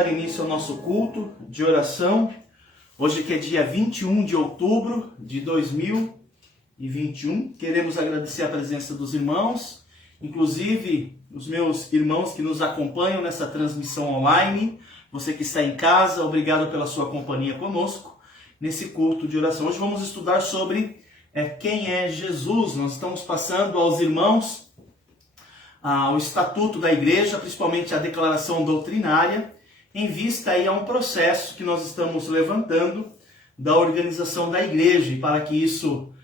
dar início ao nosso culto de oração. Hoje que é dia 21 de outubro de 2021. Queremos agradecer a presença dos irmãos, inclusive os meus irmãos que nos acompanham nessa transmissão online. Você que está em casa, obrigado pela sua companhia conosco nesse culto de oração. Hoje vamos estudar sobre quem é Jesus. Nós estamos passando aos irmãos o estatuto da igreja, principalmente a declaração doutrinária, em vista aí a um processo que nós estamos levantando da organização da igreja. E para que isso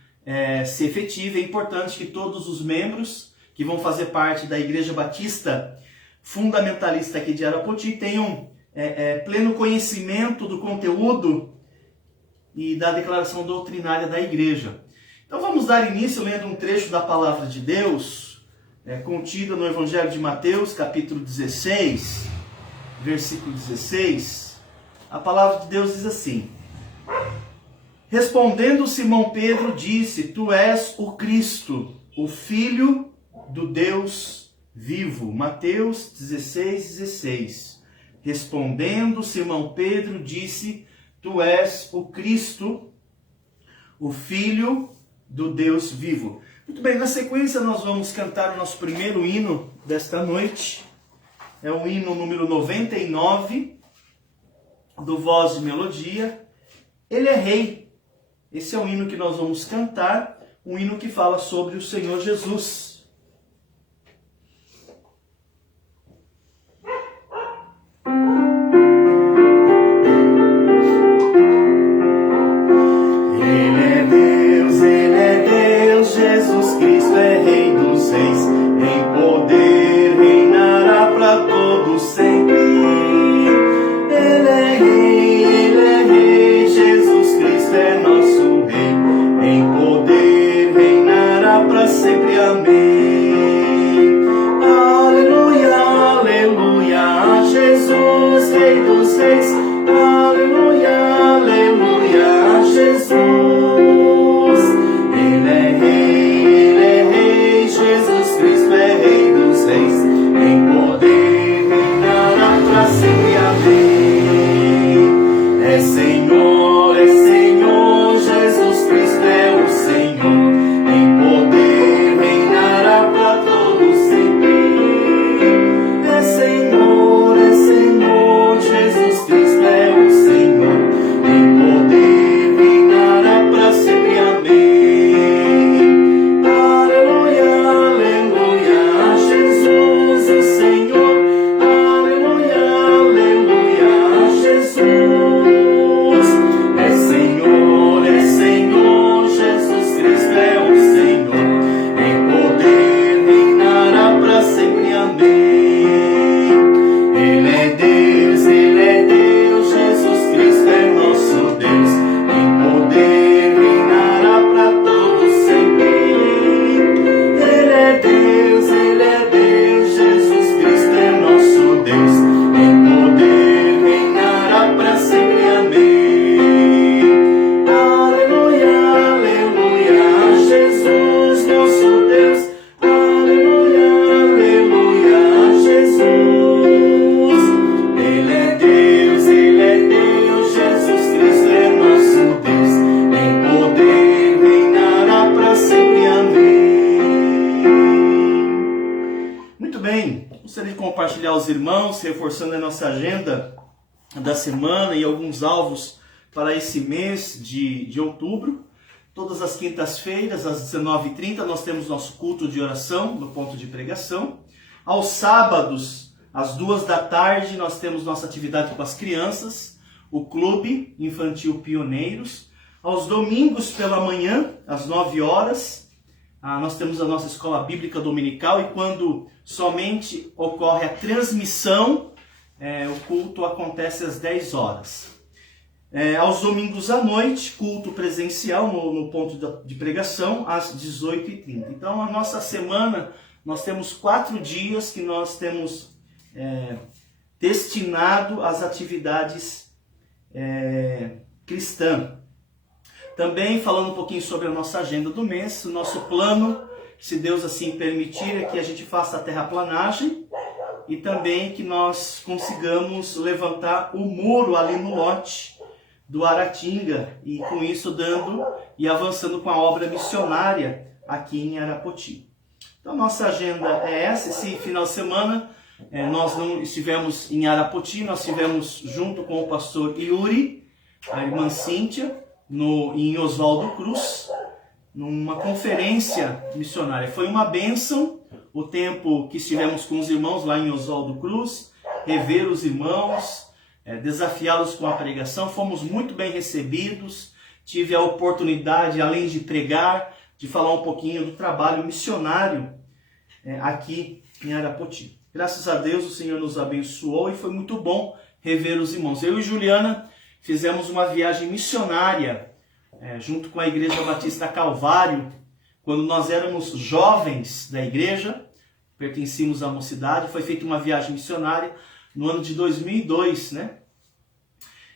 se efetive, é importante que todos os membros que vão fazer parte da Igreja Batista Fundamentalista aqui de Arapoti tenham pleno conhecimento do conteúdo e da declaração doutrinária da igreja. Então vamos dar início lendo um trecho da palavra de Deus, contida no Evangelho de Mateus, capítulo 16, versículo 16. A palavra de Deus diz assim: Respondendo Simão Pedro disse: Tu és o Cristo, o Filho do Deus vivo. Mateus 16, 16. Respondendo Simão Pedro disse: Tu és o Cristo, o Filho do Deus vivo. Muito bem, na sequência nós vamos cantar o nosso primeiro hino desta noite. É o hino número 99, do Voz de Melodia. Ele é Rei. Esse é o hino que nós vamos cantar, um hino que fala sobre o Senhor Jesus. Jesus Cristo é Rei dos Reis, em poder reinará para todos sempre. Ele é Rei, Jesus Cristo é nosso Rei, em poder reinará para sempre. Amém. Aleluia, aleluia, Jesus Rei dos Reis. Aleluia, aleluia, Jesus. Ele é Rei, Jesus Cristo é Rei dos Reis, em poder reinará para sempre. Amém. É Senhor, Jesus Cristo é o Senhor, em poder reinará para todos sempre. É Senhor, Jesus Cristo é o Senhor, em poder reinará para sempre. Amém. Aleluia, aleluia, Jesus o Senhor. Aleluia, aleluia, Jesus. É Senhor, Jesus Cristo é o Senhor, em poder reinará para sempre. Amém. Ele é Deus, Jesus Cristo é nosso Deus, em poder reinará para todos sempre. Ele é Deus, Jesus Cristo é nosso Deus, em poder reinará para sempre. Amém. Aleluia, aleluia, Jesus nosso Deus. Aleluia, aleluia, Jesus. Ele é Deus, Jesus Cristo é nosso Deus, em poder reinará para sempre. Amém. Muito bem, gostaria de compartilhar aos irmãos, reforçando a nossa agenda da semana e alguns alvos para esse mês de outubro. Todas as quintas-feiras, às 19h30, nós temos nosso culto de oração no ponto de pregação. Aos sábados, às 14h, nós temos nossa atividade com as crianças, o Clube Infantil Pioneiros. Aos domingos pela manhã, às 9h, nós temos a nossa escola bíblica dominical, e quando somente ocorre a transmissão, o culto acontece às 10h. Aos domingos à noite, culto presencial no ponto de pregação, às 18h30. Então, a nossa semana, nós temos 4 dias que nós temos destinado às atividades cristãs. Também, falando um pouquinho sobre a nossa agenda do mês, o nosso plano, se Deus assim permitir, é que a gente faça a terraplanagem e também que nós consigamos levantar o muro ali no lote do Aratinga e com isso dando e avançando com a obra missionária aqui em Arapoti. Então nossa agenda é essa. Esse final de semana nós não estivemos em Arapoti, nós estivemos junto com o pastor Yuri, a irmã Cíntia, em Oswaldo Cruz, numa conferência missionária. Foi uma bênção o tempo que estivemos com os irmãos lá em Oswaldo Cruz, rever os irmãos, desafiá-los com a pregação. Fomos muito bem recebidos. Tive a oportunidade, além de pregar, de falar um pouquinho do trabalho missionário aqui em Arapoti. Graças a Deus o Senhor nos abençoou e foi muito bom rever os irmãos. Eu e Juliana fizemos uma viagem missionária junto com a Igreja Batista Calvário, quando nós éramos jovens da igreja, pertencíamos à mocidade. Foi feita uma viagem missionária no ano de 2002, né?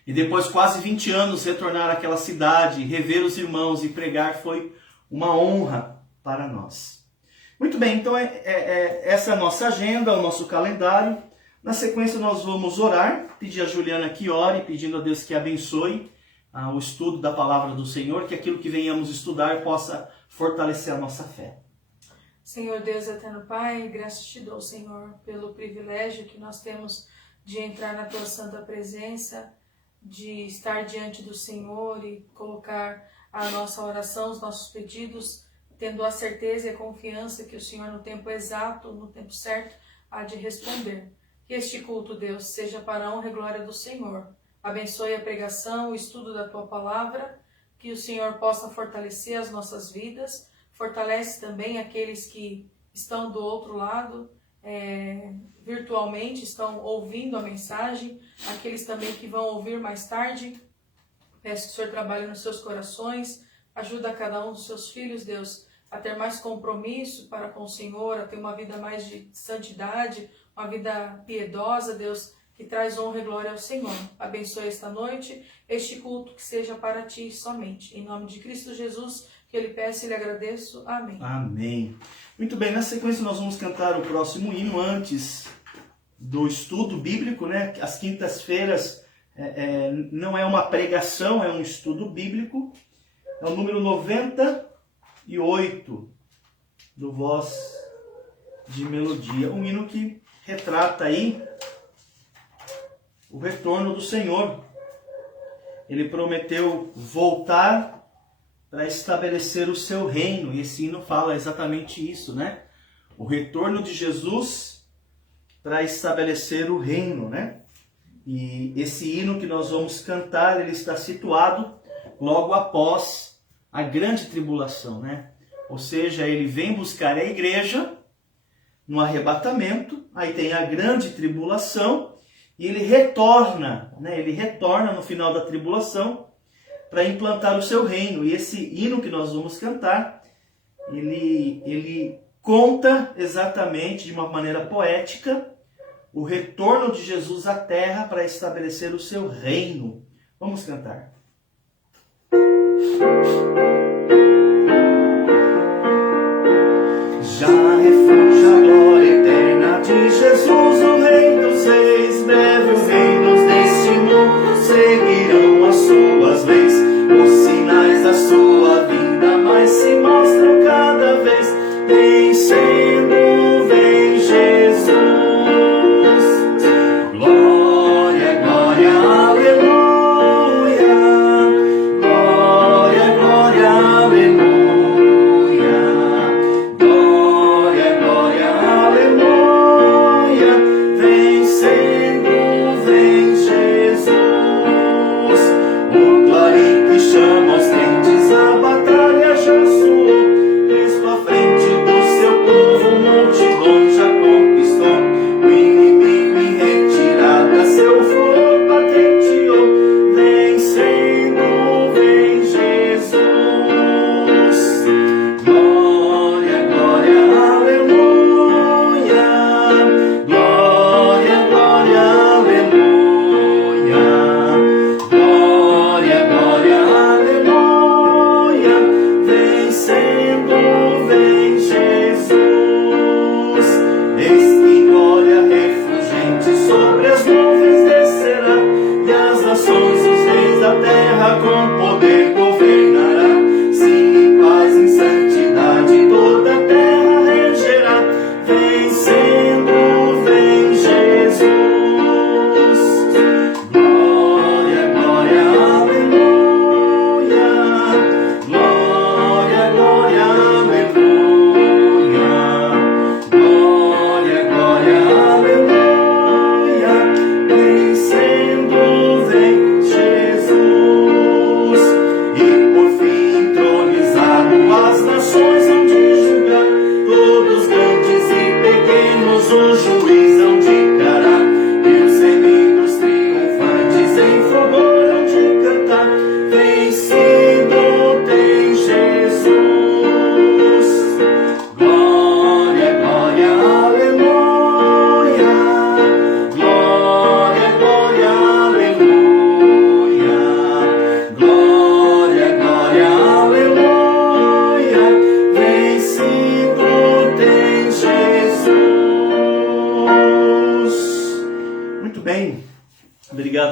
E depois, quase 20 anos, retornar àquela cidade, rever os irmãos e pregar foi uma honra para nós. Muito bem, então essa é a nossa agenda, o nosso calendário. Na sequência nós vamos orar, pedir a Juliana que ore, pedindo a Deus que abençoe o estudo da palavra do Senhor, que aquilo que venhamos estudar possa fortalecer a nossa fé. Senhor Deus eterno Pai, graças te dou, Senhor, pelo privilégio que nós temos de entrar na tua santa presença, de estar diante do Senhor e colocar a nossa oração, os nossos pedidos, tendo a certeza e a confiança que o Senhor, no tempo exato, no tempo certo, há de responder. Que este culto, Deus, seja para a honra e glória do Senhor. Abençoe a pregação, o estudo da tua palavra, que o Senhor possa fortalecer as nossas vidas, fortalece também aqueles que estão do outro lado, virtualmente, estão ouvindo a mensagem, aqueles também que vão ouvir mais tarde. Peço que o Senhor trabalhe nos seus corações, ajuda cada um dos seus filhos, Deus, a ter mais compromisso para com o Senhor, a ter uma vida mais de santidade, uma vida piedosa, Deus, que traz honra e glória ao Senhor. Abençoe esta noite, este culto que seja para ti somente. Em nome de Cristo Jesus, que eu lhe peço e lhe agradeço. Amém. Amém. Muito bem, na sequência nós vamos cantar o próximo hino antes do estudo bíblico, né? Às quintas-feiras não é uma pregação, é um estudo bíblico. É o número 98 do Voz de Melodia. Um hino que retrata aí o retorno do Senhor. Ele prometeu voltar para estabelecer o seu reino. E esse hino fala exatamente isso, né? O retorno de Jesus para estabelecer o reino, né? E esse hino que nós vamos cantar, ele está situado logo após a grande tribulação, né? Ou seja, ele vem buscar a igreja no arrebatamento, aí tem a grande tribulação, e ele retorna, né? Ele retorna no final da tribulação para implantar o seu reino. E esse hino que nós vamos cantar, ele conta exatamente, de uma maneira poética, o retorno de Jesus à terra para estabelecer o seu reino. Vamos cantar. Já refúgio a glória eterna de Jesus, o Rei dos Reis. Breve os reinos deste mundo seguirão as suas leis. Os sinais da sua vinda mais se mostram cada vez. Vencendo, vem Jesus. Glória, glória, aleluia. Glória, glória,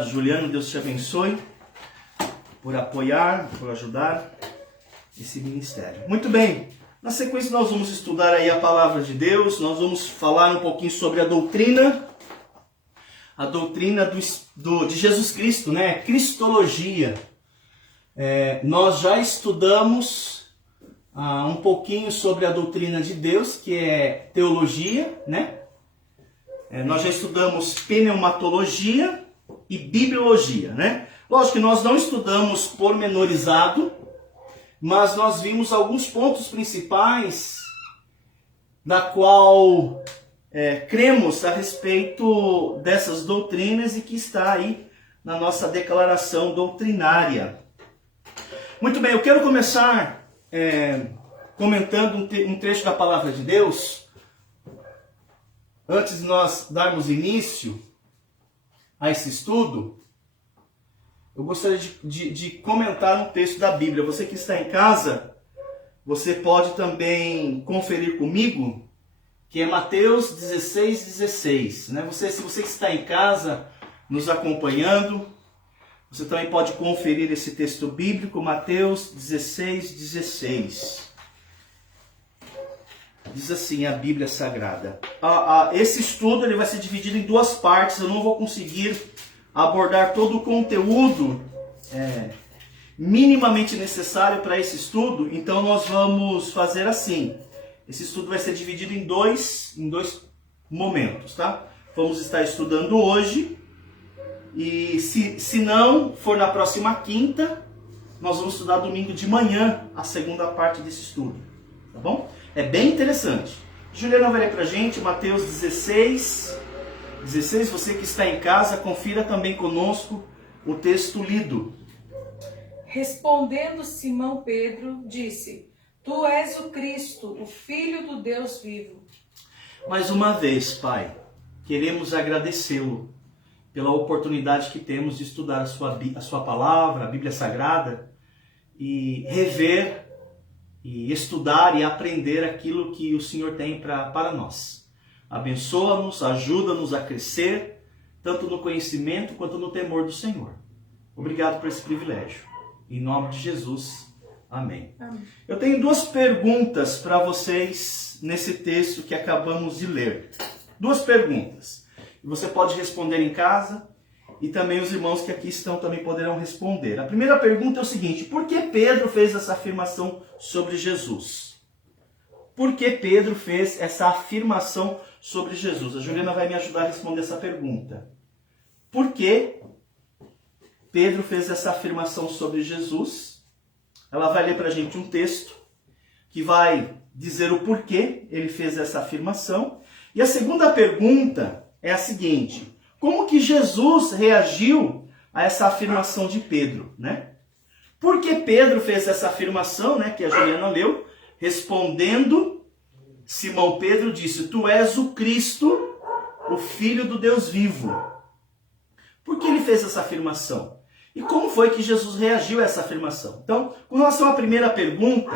Juliana, Deus te abençoe por apoiar, por ajudar esse ministério. Muito bem, na sequência nós vamos estudar aí a palavra de Deus, nós vamos falar um pouquinho sobre a doutrina de Jesus Cristo, né? Cristologia. Nós já estudamos um pouquinho sobre a doutrina de Deus, que é teologia, né? Nós já estudamos pneumatologia e bibliologia, né? Lógico que nós não estudamos pormenorizado, mas nós vimos alguns pontos principais da qual cremos a respeito dessas doutrinas e que está aí na nossa declaração doutrinária. Muito bem, eu quero começar comentando um trecho da palavra de Deus. Antes de nós darmos início a esse estudo, eu gostaria de comentar um texto da Bíblia. Você que está em casa, você pode também conferir comigo, que é Mateus 16:16. Né? Se você que está em casa, nos acompanhando, você também pode conferir esse texto bíblico, Mateus 16:16. Diz assim a Bíblia Sagrada. Esse estudo ele vai ser dividido em duas partes. Eu não vou conseguir abordar todo o conteúdo minimamente necessário para esse estudo. Então nós vamos fazer assim. Esse estudo vai ser dividido em dois momentos, tá? Vamos estar estudando hoje. E se não for na próxima quinta, nós vamos estudar domingo de manhã a segunda parte desse estudo. Tá bom? É bem interessante. Juliana vai ler pra gente Mateus 16, você que está em casa, confira também conosco o texto lido. Respondendo Simão Pedro, disse: Tu és o Cristo, o Filho do Deus vivo. Mais uma vez, Pai, queremos agradecê-lo pela oportunidade que temos de estudar a sua palavra, a Bíblia Sagrada, e rever, e estudar e aprender aquilo que o Senhor tem para nós. Abençoa-nos, ajuda-nos a crescer, tanto no conhecimento quanto no temor do Senhor. Obrigado por esse privilégio. Em nome de Jesus, amém. Amém. Eu tenho duas perguntas para vocês nesse texto que acabamos de ler. Duas perguntas. Você pode responder em casa e também os irmãos que aqui estão também poderão responder. A primeira pergunta é o seguinte: por que Pedro fez essa afirmação sobre Jesus? Por que Pedro fez essa afirmação sobre Jesus? A Juliana vai me ajudar a responder essa pergunta. Por que Pedro fez essa afirmação sobre Jesus? Ela vai ler para a gente um texto que vai dizer o porquê ele fez essa afirmação. E a segunda pergunta é a seguinte: como que Jesus reagiu a essa afirmação de Pedro, né? Por que Pedro fez essa afirmação, né, que a Juliana leu? Respondendo, Simão Pedro disse: Tu és o Cristo, o Filho do Deus vivo. Por que ele fez essa afirmação? E como foi que Jesus reagiu a essa afirmação? Então, com relação à primeira pergunta,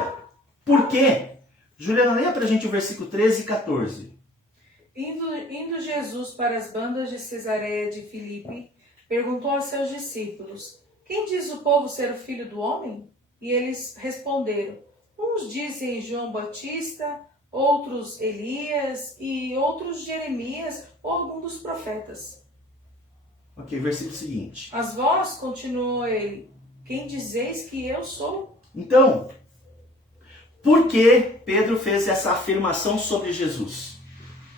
por quê? Juliana, leia pra gente o versículo 13 e 14. Indo Jesus para as bandas de Cesareia de Filipe, perguntou aos seus discípulos: Quem diz o povo ser o Filho do Homem? E eles responderam: Uns dizem João Batista, outros Elias e outros Jeremias ou algum dos profetas. Ok, versículo seguinte. As vós, continuou ele, quem dizeis que eu sou? Então, por que Pedro fez essa afirmação sobre Jesus?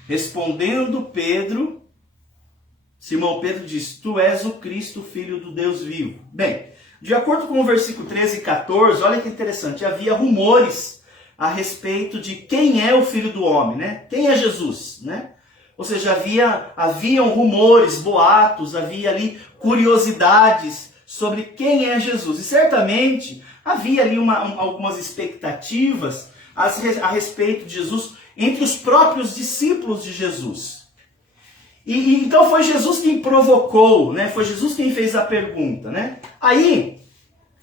Respondendo Pedro, Simão Pedro diz: Tu és o Cristo, Filho do Deus vivo. Bem, de acordo com o versículo 13 e 14, olha que interessante, havia rumores a respeito de quem é o Filho do Homem, né? Quem é Jesus, né? Ou seja, haviam rumores, boatos, havia ali curiosidades sobre quem é Jesus. E certamente havia ali algumas expectativas a respeito de Jesus entre os próprios discípulos de Jesus. E então foi Jesus quem provocou, né? Foi Jesus quem fez a pergunta, né? Aí,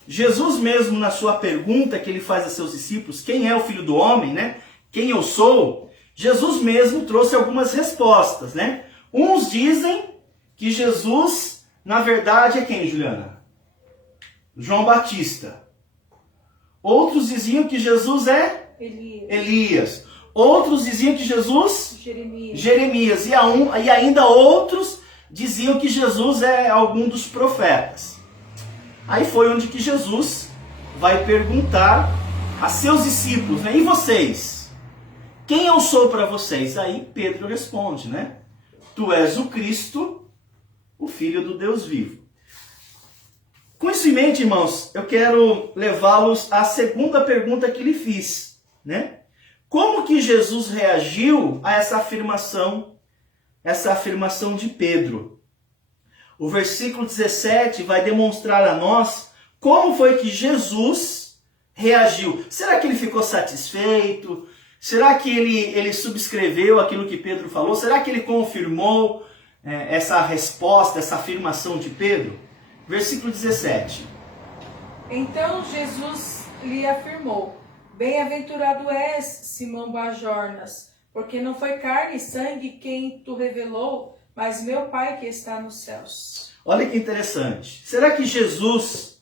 Jesus mesmo na sua pergunta que ele faz a seus discípulos, quem é o Filho do Homem, né? Quem eu sou? Jesus mesmo trouxe algumas respostas, né? Uns dizem que Jesus na verdade, é quem, Juliana? João Batista. Outros diziam que Jesus é Elias. Outros diziam que Jesus Jeremias. E ainda outros diziam que Jesus é algum dos profetas. Aí foi onde que Jesus vai perguntar a seus discípulos, né? E vocês? Quem eu sou para vocês? Aí Pedro responde, né? Tu és o Cristo, o Filho do Deus vivo. Com isso em mente, irmãos, eu quero levá-los à segunda pergunta que lhe fiz, né? Como que Jesus reagiu a essa afirmação de Pedro? O versículo 17 vai demonstrar a nós como foi que Jesus reagiu. Será que ele ficou satisfeito? Será que ele subscreveu aquilo que Pedro falou? Será que ele confirmou essa resposta, essa afirmação de Pedro? Versículo 17. Então Jesus lhe afirmou: Bem-aventurado és, Simão Bajornas, porque não foi carne e sangue quem tu revelou, mas meu Pai que está nos céus. Olha que interessante. Será que Jesus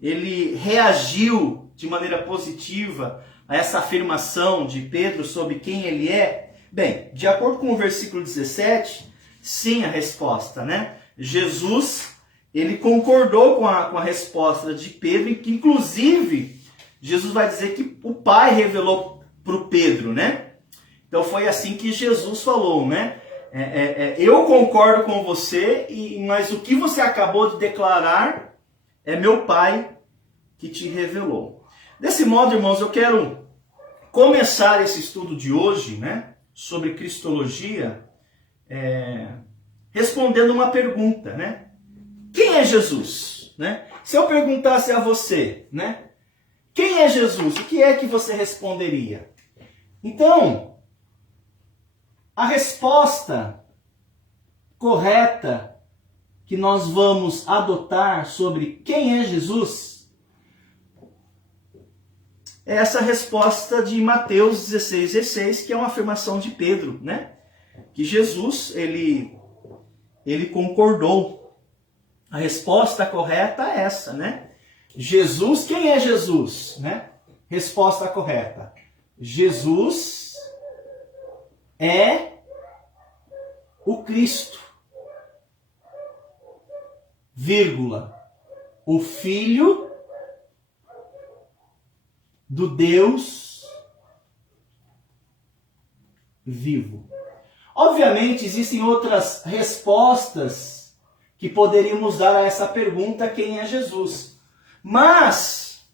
ele reagiu de maneira positiva a essa afirmação de Pedro sobre quem ele é? Bem, de acordo com o versículo 17, sim, a resposta, né? Jesus, ele concordou com a resposta de Pedro, e que inclusive Jesus vai dizer que o Pai revelou para o Pedro, né? Então foi assim que Jesus falou, né? Eu concordo com você, mas o que você acabou de declarar é meu Pai que te revelou. Desse modo, irmãos, eu quero começar esse estudo de hoje, né, sobre Cristologia, respondendo uma pergunta, né? Quem é Jesus? Né? Se eu perguntasse a você, né, quem é Jesus? O que é que você responderia? Então, a resposta correta que nós vamos adotar sobre quem é Jesus é essa resposta de Mateus 16:16, que é uma afirmação de Pedro, né? Que Jesus, ele concordou. A resposta correta é essa, né? Jesus, quem é Jesus? Né? Resposta correta. Jesus é o Cristo, vírgula, o Filho do Deus vivo. Obviamente, existem outras respostas que poderíamos dar a essa pergunta, quem é Jesus? Mas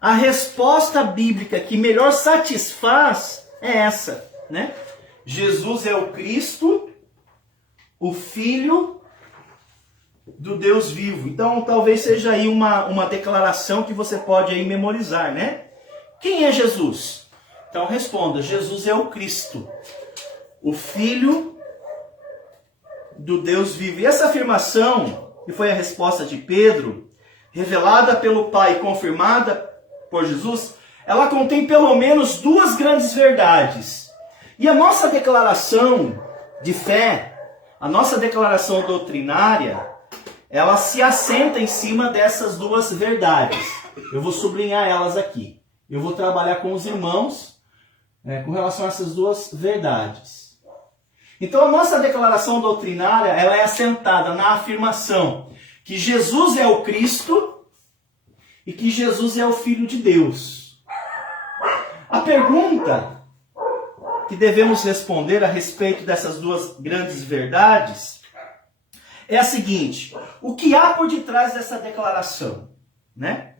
a resposta bíblica que melhor satisfaz é essa, né? Jesus é o Cristo, o Filho do Deus vivo. Então, talvez seja aí uma declaração que você pode aí memorizar, né? Quem é Jesus? Então, responda: Jesus é o Cristo, o Filho do Deus vivo. E essa afirmação, que foi a resposta de Pedro, revelada pelo Pai e confirmada por Jesus, ela contém pelo menos duas grandes verdades. E a nossa declaração de fé, a nossa declaração doutrinária, ela se assenta em cima dessas duas verdades. Eu vou sublinhar elas aqui. Eu vou trabalhar com os irmãos com relação a essas duas verdades. Então a nossa declaração doutrinária, ela é assentada na afirmação que Jesus é o Cristo e que Jesus é o Filho de Deus. A pergunta que devemos responder a respeito dessas duas grandes verdades é a seguinte: o que há por detrás dessa declaração, né?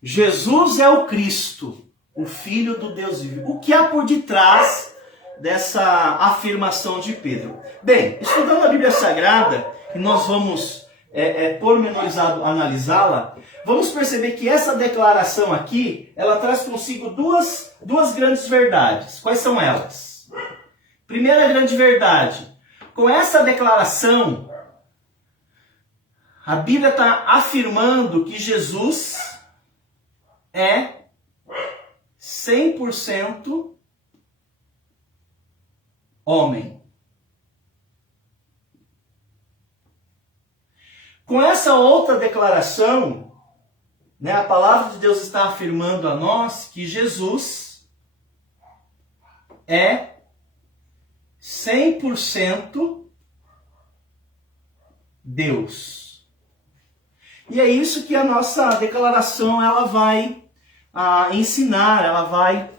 Jesus é o Cristo, o Filho do Deus vivo. O que há por detrás dessa afirmação de Pedro? Bem, estudando a Bíblia Sagrada, e nós vamos pormenorizado analisá-la, vamos perceber que essa declaração aqui, ela traz consigo duas grandes verdades. Quais são elas? Primeira grande verdade: com essa declaração, a Bíblia está afirmando que Jesus é 100% homem. Com essa outra declaração, né, a palavra de Deus está afirmando a nós que Jesus é 100% Deus. E é isso que a nossa declaração ela vai ensinar, ela vai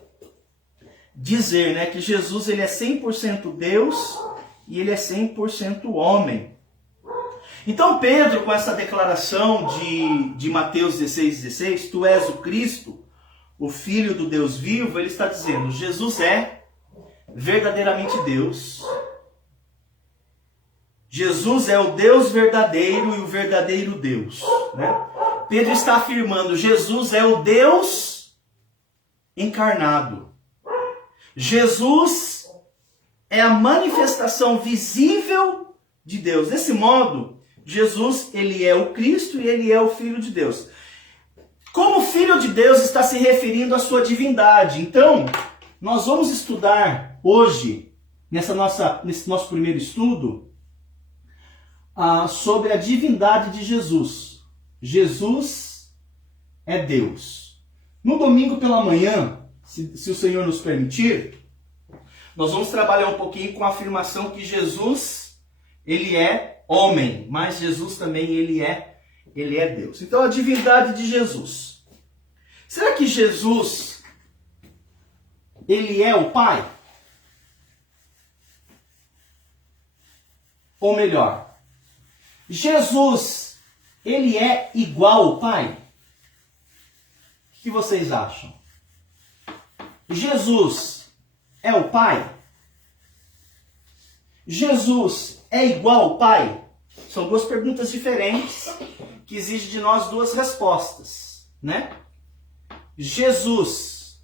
dizer, né, que Jesus ele é 100% Deus e ele é 100% homem. Então Pedro, com essa declaração de Mateus 16:16, tu és o Cristo, o Filho do Deus vivo, ele está dizendo, Jesus é verdadeiramente Deus. Jesus é o Deus verdadeiro e o verdadeiro Deus, né? Pedro está afirmando, Jesus é o Deus encarnado. Jesus é a manifestação visível de Deus. Desse modo, Jesus, ele é o Cristo e ele é o Filho de Deus. Como Filho de Deus está se referindo à sua divindade. Então, nós vamos estudar hoje, nesse nosso primeiro estudo, sobre a divindade de Jesus. Jesus é Deus. No domingo pela manhã, se o Senhor nos permitir, nós vamos trabalhar um pouquinho com a afirmação que Jesus, ele é homem, mas Jesus também ele é Deus. Então a divindade de Jesus. Será que Jesus ele é o Pai? Ou melhor, Jesus ele é igual ao Pai? O que vocês acham? Jesus é o Pai? Jesus é igual ao Pai? São duas perguntas diferentes que exigem de nós duas respostas, né? Jesus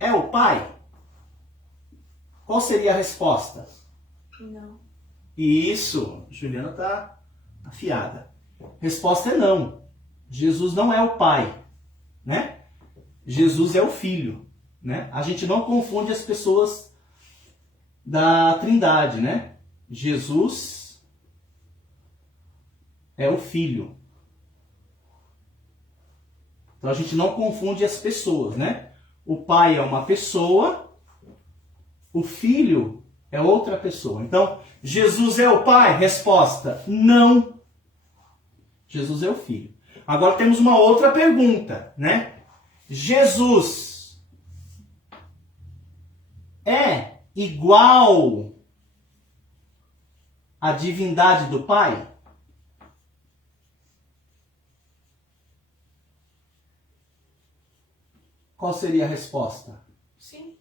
é o Pai? Qual seria a resposta? Não. Isso, Juliana está afiada. Resposta é não. Jesus não é o Pai, né? Jesus é o Filho, né? A gente não confunde as pessoas da Trindade, né? Jesus é o Filho. Então a gente não confunde as pessoas, né? O Pai é uma pessoa, o Filho é outra pessoa. Então, Jesus é o Pai? Resposta, não. Jesus é o Filho. Agora temos uma outra pergunta, né? Jesus é igual à divindade do Pai? Qual seria a resposta? Sim.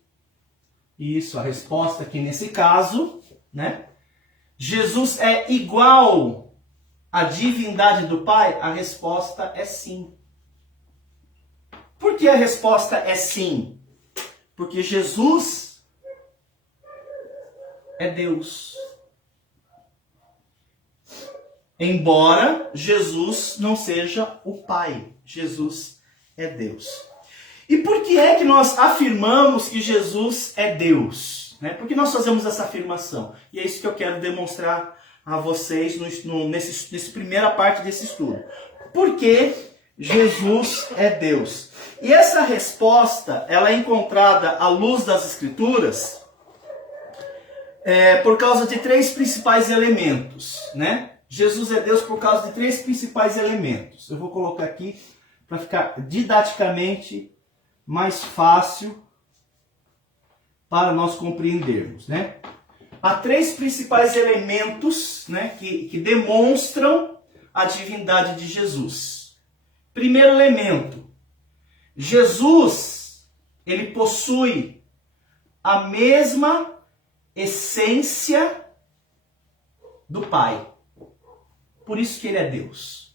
Isso, a resposta aqui nesse caso, né? Jesus é igual à divindade do Pai? A resposta é sim. Por que a resposta é sim? Porque Jesus é Deus. Embora Jesus não seja o Pai, Jesus é Deus. E por que é que nós afirmamos que Jesus é Deus? Né? Por que nós fazemos essa afirmação? E é isso que eu quero demonstrar a vocês nessa primeira parte desse estudo. Por que Jesus é Deus? E essa resposta ela é encontrada à luz das Escrituras por causa de três principais elementos. Né? Jesus é Deus por causa de três principais elementos. Eu vou colocar aqui para ficar didaticamente mais fácil para nós compreendermos, né? Há três principais elementos, né, que demonstram a divindade de Jesus. Primeiro elemento, Jesus, ele possui a mesma essência do Pai. Por isso que ele é Deus.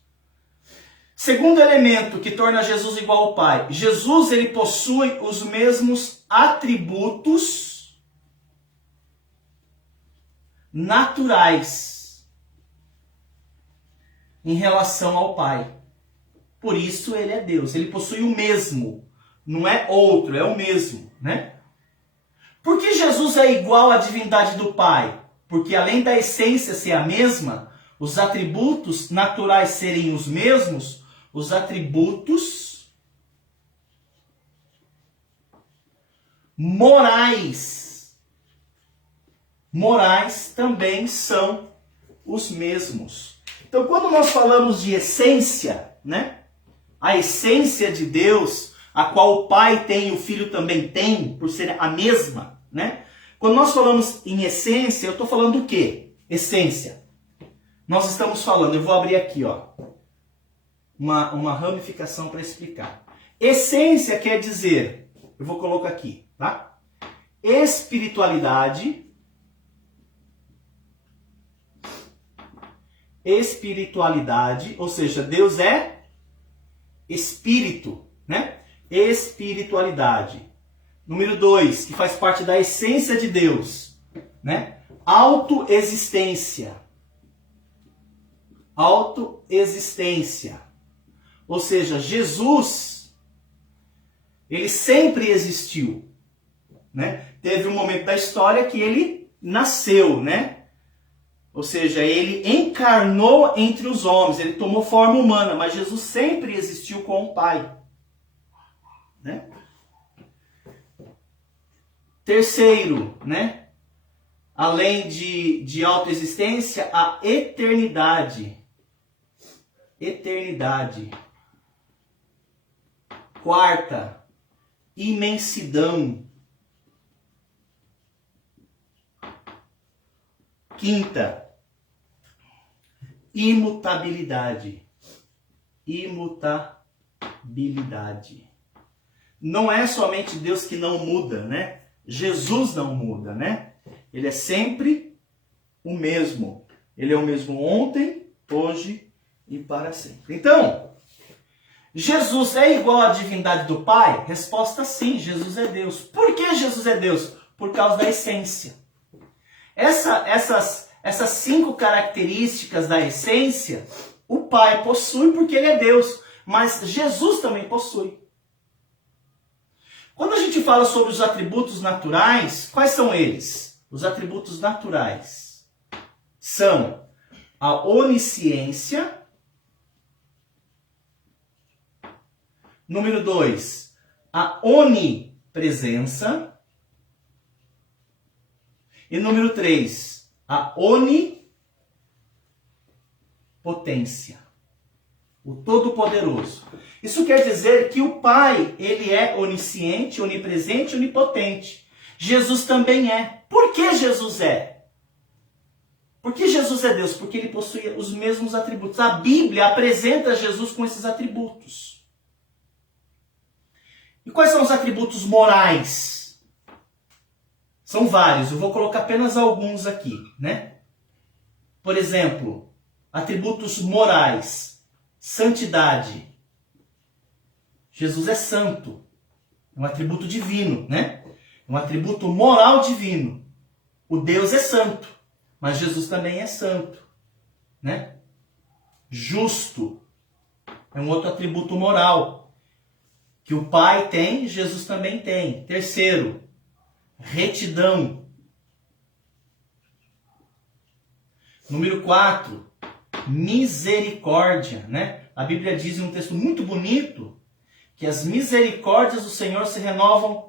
Segundo elemento que torna Jesus igual ao Pai. Jesus ele possui os mesmos atributos naturais em relação ao Pai. Por isso ele é Deus. Ele possui o mesmo. Não é outro, é o mesmo, né? Por que Jesus é igual à divindade do Pai? porque além da essência ser a mesma, os atributos naturais serem os mesmos, os atributos morais também são os mesmos. Então, quando nós falamos de essência, né? A essência de Deus, a qual o Pai tem e o Filho também tem, por ser a mesma, né? Quando nós falamos em essência, eu estou falando do quê? Essência. Nós estamos falando, eu vou abrir aqui, ó, uma ramificação para explicar. Essência quer dizer, eu vou colocar aqui, tá? Espiritualidade, ou seja, Deus é espírito, né? Espiritualidade. Número 2, que faz parte da essência de Deus, né? Autoexistência. Autoexistência. Ou seja, Jesus, ele sempre existiu, né? Teve um momento da história que ele nasceu, né? Ou seja, ele encarnou entre os homens, ele tomou forma humana, mas Jesus sempre existiu com o Pai, né? Terceiro, né? Além de autoexistência, a eternidade. Eternidade. Quarta, imensidão. Quinta, imutabilidade. Imutabilidade. Não é somente Deus que não muda, né? Jesus não muda, né? Ele é sempre o mesmo. Ele é o mesmo ontem, hoje e para sempre. Então, Jesus é igual à divindade do Pai? Resposta sim, Jesus é Deus. Por que Jesus é Deus? Por causa da essência. Essas 5 características da essência, o Pai possui porque ele é Deus, mas Jesus também possui. Quando a gente fala sobre os atributos naturais, quais são eles? Os atributos naturais são a onisciência. Número 2, a onipresença. E número 3, a onipotência. O Todo-Poderoso. Isso quer dizer que o Pai, ele é onisciente, onipresente e onipotente. Jesus também é. Por que Jesus é? Por que Jesus é Deus? Porque ele possui os mesmos atributos. A Bíblia apresenta Jesus com esses atributos. E quais são os atributos morais? São vários, eu vou colocar apenas alguns aqui, né? Por exemplo, atributos morais. Santidade. Jesus é santo. É um atributo divino, né? É um atributo moral divino. O Deus é santo, mas Jesus também é santo, né? Justo. É um outro atributo moral que o Pai tem, Jesus também tem. Terceiro, retidão. Número 4, misericórdia, né? A Bíblia diz em um texto muito bonito que as misericórdias do Senhor se renovam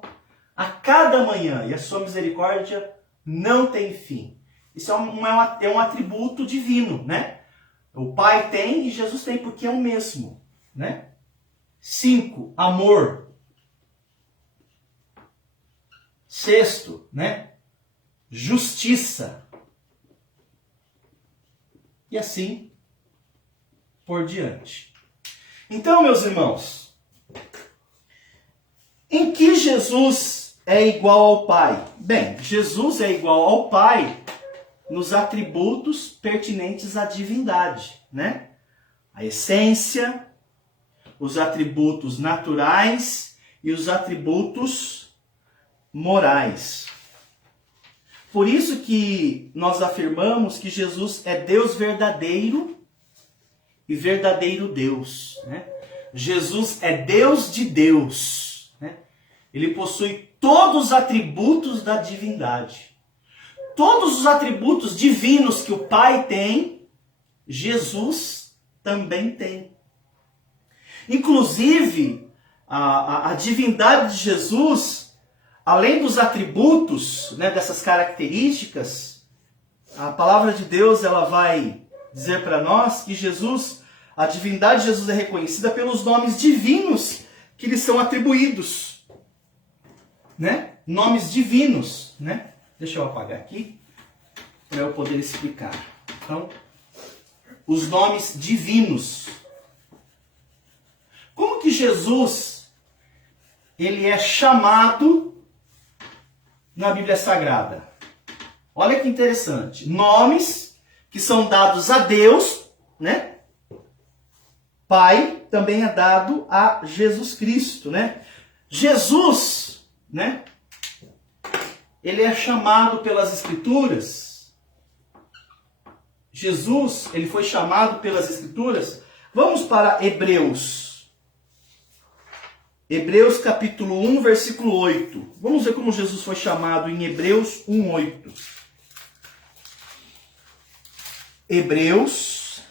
a cada manhã e a sua misericórdia não tem fim. Isso é um atributo divino, né? O Pai tem e Jesus tem porque é o mesmo, né? 5, amor. 6, né? Justiça. E assim por diante. Então, meus irmãos, em que Jesus é igual ao Pai? Bem, Jesus é igual ao Pai nos atributos pertinentes à divindade, né? A essência, os atributos naturais e os atributos morais. Por isso que nós afirmamos que Jesus é Deus verdadeiro e verdadeiro Deus, né? Jesus é Deus de Deus, né? Ele possui todos os atributos da divindade. todos os atributos divinos que o Pai tem, Jesus também tem. Inclusive, a divindade de Jesus, além dos atributos, né, dessas características, a palavra de Deus ela vai dizer para nós que Jesus, a divindade de Jesus é reconhecida pelos nomes divinos que lhe são atribuídos. Né? Nomes divinos. Né? Deixa eu apagar aqui para eu poder explicar. Então, os nomes divinos. Como que Jesus ele é chamado na Bíblia Sagrada? Olha que interessante. Nomes que são dados a Deus, né? Pai também é dado a Jesus Cristo, né? Jesus, né? Ele é chamado pelas Escrituras. Jesus, ele foi chamado pelas Escrituras. Vamos para Hebreus. Hebreus capítulo 1, versículo 8. Vamos ver como Jesus foi chamado em Hebreus 1, 8. Hebreus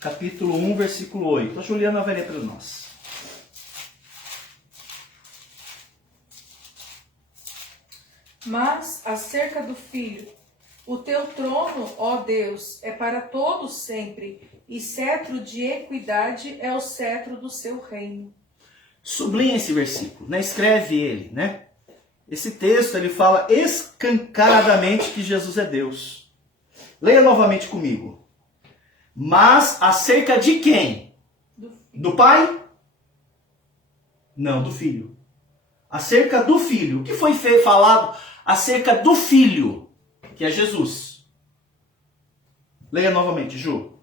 capítulo 1, versículo 8. A Juliana vai ler para nós. Mas acerca do Filho, o teu trono, ó Deus, é para todos sempre, e cetro de equidade é o cetro do seu reino. Sublinha esse versículo, né? Escreve ele, né? Esse texto ele fala escancaradamente que Jesus é Deus. Leia novamente comigo. Mas acerca de quem? Do Pai? Não, do Filho. Acerca do Filho. O que foi falado acerca do Filho? Que é Jesus. Leia novamente, Ju.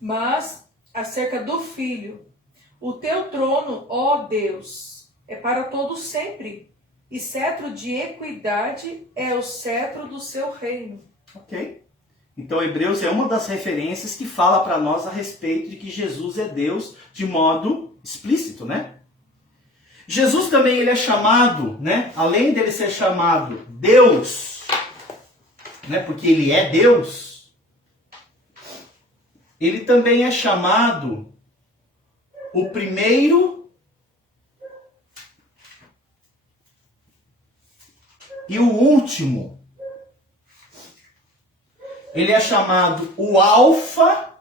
Mas acerca do Filho, o teu trono, ó Deus, é para todos sempre, e cetro de equidade é o cetro do seu reino. Ok. Então, Hebreus é uma das referências que fala para nós a respeito de que Jesus é Deus de modo explícito, né? Jesus também ele é chamado, né? Além dele ser chamado Deus, né? Porque ele é Deus, ele também é chamado o primeiro e o último. Ele é chamado o Alfa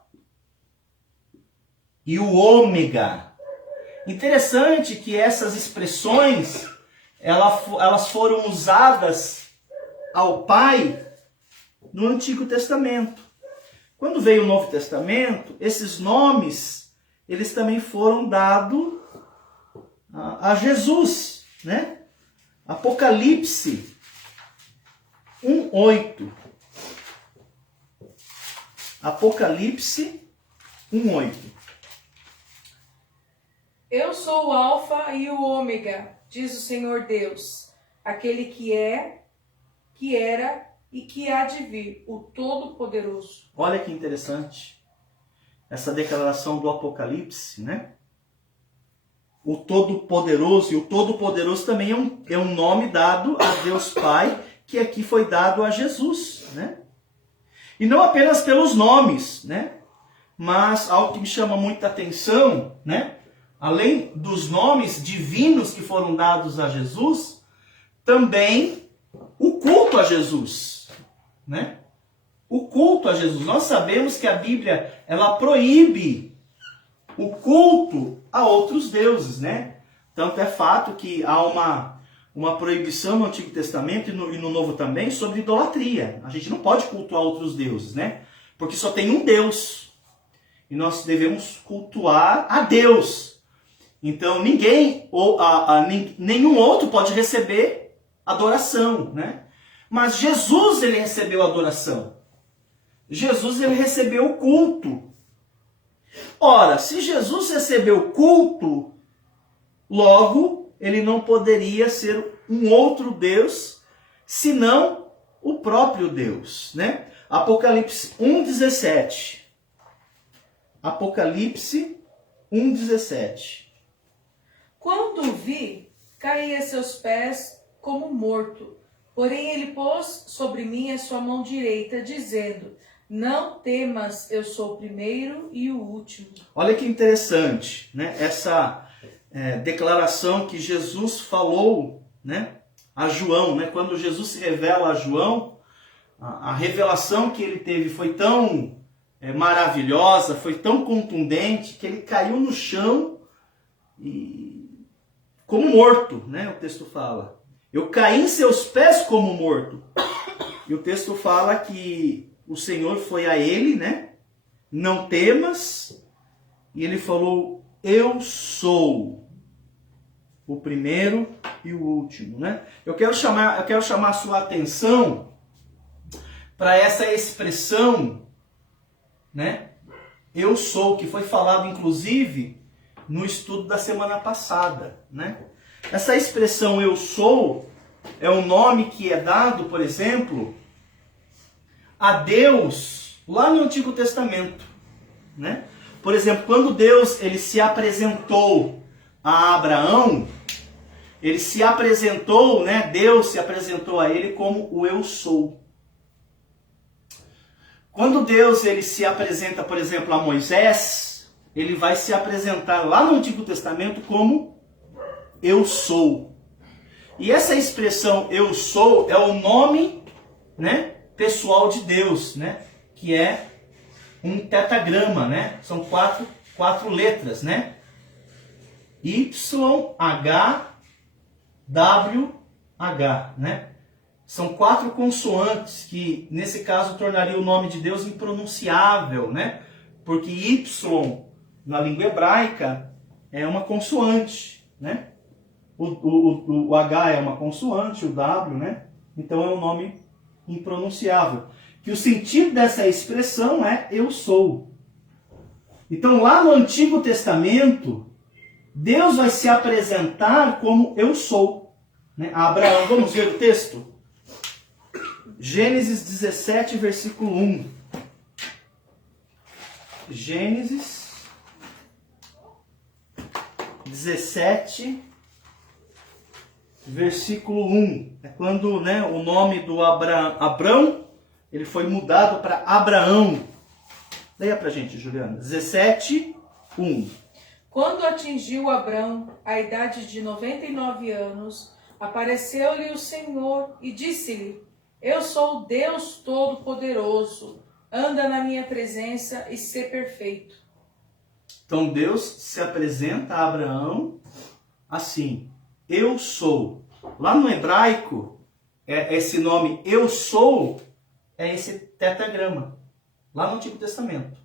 e o Ômega. Interessante que essas expressões elas foram usadas ao Pai no Antigo Testamento. Quando veio o Novo Testamento, esses nomes eles também foram dados a Jesus, né? Apocalipse 1:8. Apocalipse 1:8. Eu sou o Alfa e o Ômega, diz o Senhor Deus, aquele que é, que era e que há de vir, o Todo-Poderoso. Olha que interessante essa declaração do Apocalipse, né? O Todo-Poderoso, e o Todo-Poderoso também é um nome dado a Deus Pai, que aqui foi dado a Jesus, né? E não apenas pelos nomes, né? Mas algo que me chama muita atenção, né? Além dos nomes divinos que foram dados a Jesus, também o culto a Jesus, né? O culto a Jesus. Nós sabemos que a Bíblia, ela proíbe o culto a outros deuses, né? Tanto é fato que há uma proibição no Antigo Testamento e no Novo também sobre idolatria. A gente não pode cultuar outros deuses, né? Porque só tem um Deus. E nós devemos cultuar a Deus. Então ninguém, nenhum outro pode receber adoração, né? Mas Jesus, ele recebeu adoração. Jesus, ele recebeu o culto. Ora, se Jesus recebeu culto, logo, ele não poderia ser um outro Deus, senão o próprio Deus, né? Apocalipse 1:17. Apocalipse 1:17. Quando vi, caí a seus pés como morto. Porém ele pôs sobre mim a sua mão direita, dizendo: não temas, eu sou o primeiro e o último. Olha que interessante, né? Essa declaração que Jesus falou, né, a João, né? Quando Jesus se revela a João, a revelação que ele teve foi tão maravilhosa, foi tão contundente, que ele caiu no chão como morto, né? O texto fala. Eu caí em seus pés como morto. E o texto fala que o Senhor foi a ele, né? Não temas. E ele falou: eu sou o primeiro e o último, né? Eu quero chamar a sua atenção para essa expressão, né? Eu sou, que foi falado inclusive no estudo da semana passada, né? Essa expressão eu sou é um nome que é dado, por exemplo, a Deus lá no Antigo Testamento, né? Por exemplo, quando Deus ele se apresentou a Abraão, ele se apresentou, né? Deus se apresentou a ele como o eu sou. Quando Deus ele se apresenta, por exemplo, a Moisés, ele vai se apresentar lá no Antigo Testamento como eu sou. E essa expressão eu sou é o nome, né, pessoal de Deus, né, que é um tetagrama, né? São quatro letras, né? YHWH, né? São 4 consoantes que, nesse caso, tornaria o nome de Deus impronunciável, né? Porque Y, na língua hebraica, é uma consoante, né? O H é uma consoante, o W, né? Então é um nome impronunciável. Que o sentido dessa expressão é eu sou. Então lá no Antigo Testamento, Deus vai se apresentar como eu sou, né? A Abraão, vamos ver o texto? Gênesis 17, versículo 1. Gênesis 17, versículo 1. É quando, né, o nome do Abrão ele foi mudado para Abraão. Leia pra gente, Juliana. 17, 1. Quando atingiu Abrão a idade de 99 anos, apareceu-lhe o Senhor e disse-lhe: eu sou o Deus Todo-Poderoso, anda na minha presença e sê perfeito. Então Deus se apresenta a Abraão assim: eu sou. Lá no hebraico, esse nome eu sou é esse tetagrama, lá no Antigo Testamento.